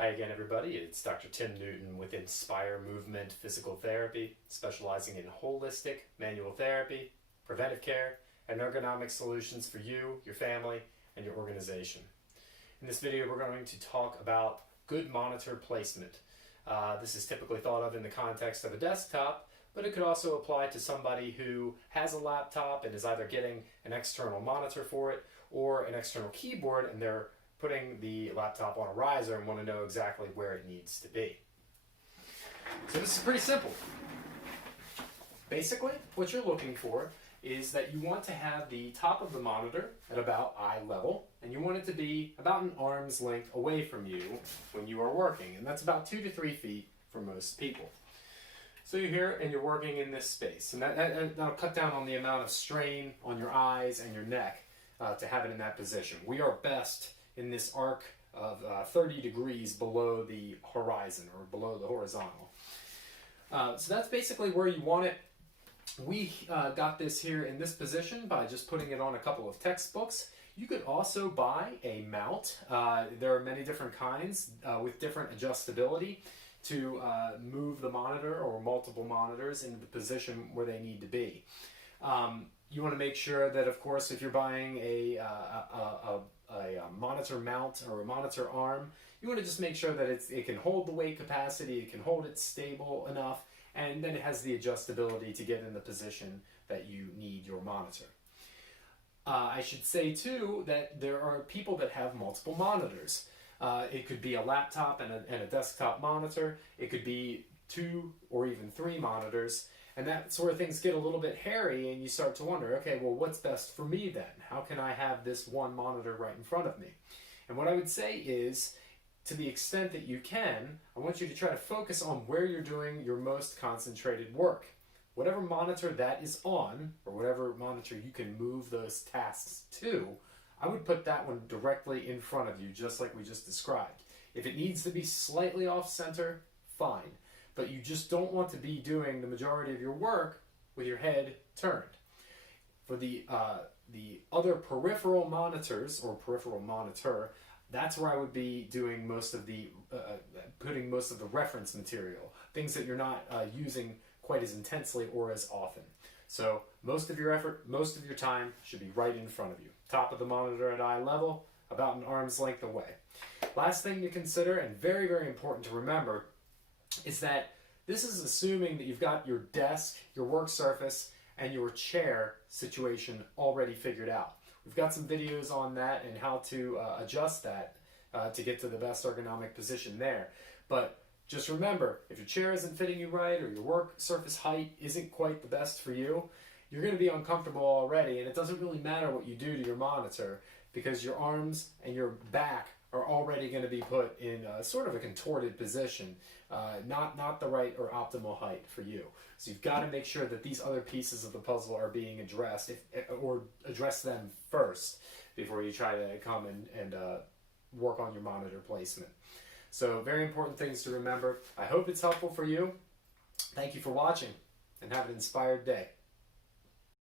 Hi again, everybody. It's Dr. Tim Newton with Inspire Movement Physical Therapy, specializing in holistic manual therapy, preventive care, and ergonomic solutions for you, your family, and your organization. In this video, we're going to talk about good monitor placement. This is typically thought of in the context of a desktop, but it could also apply to somebody who has a laptop and is either getting an external monitor for it or an external keyboard, and they're putting the laptop on a riser and want to know exactly where it needs to be. So this is pretty simple. Basically, what you're looking for is that you want to have the top of the monitor at about eye level, and you want it to be about an arm's length away from you when you are working, and that's about 2 to 3 feet for most people. So you're here and you're working in this space, and that'll cut down on the amount of strain on your eyes and your neck to have it in that position. We are best in this arc of 30 degrees below the horizon, or below the horizontal. So that's basically where you want it. We got this here in this position by just putting it on a couple of textbooks. You could also buy a mount. There are many different kinds with different adjustability to move the monitor or multiple monitors into the position where they need to be. You want to make sure that, of course, if you're buying a monitor mount or a monitor arm, you want to just make sure that it can hold the weight capacity, it can hold it stable enough, and then it has the adjustability to get in the position that you need your monitor. I should say too that there are people that have multiple monitors. It could be a laptop and a desktop monitor. It could be 2 or even 3 monitors. And that sort of things get a little bit hairy, and you start to wonder, okay, well, what's best for me then? How can I have this one monitor right in front of me? And what I would say is, to the extent that you can, I want you to try to focus on where you're doing your most concentrated work. Whatever monitor that is on, or whatever monitor you can move those tasks to, I would put that one directly in front of you, just like we just described. If it needs to be slightly off center, fine. But you just don't want to be doing the majority of your work with your head turned. For the other peripheral monitors, or peripheral monitor, that's where I would be doing most of the, putting most of the reference material, things that you're not using quite as intensely or as often. So most of your effort, most of your time should be right in front of you. Top of the monitor at eye level, about an arm's length away. Last thing to consider, and very, very important to remember, is that this is assuming that you've got your desk, your work surface, and your chair situation already figured out. We've got some videos on that and how to adjust that to get to the best ergonomic position there. But just remember, if your chair isn't fitting you right, or your work surface height isn't quite the best for you, you're going to be uncomfortable already, and it doesn't really matter what you do to your monitor, because your arms and your back are already going to be put in sort of a contorted position, not the right or optimal height for you. So you've got to make sure that these other pieces of the puzzle are being addressed, or address them first before you try to come and work on your monitor placement. So very important things to remember. I hope it's helpful for you. Thank you for watching, and have an inspired day.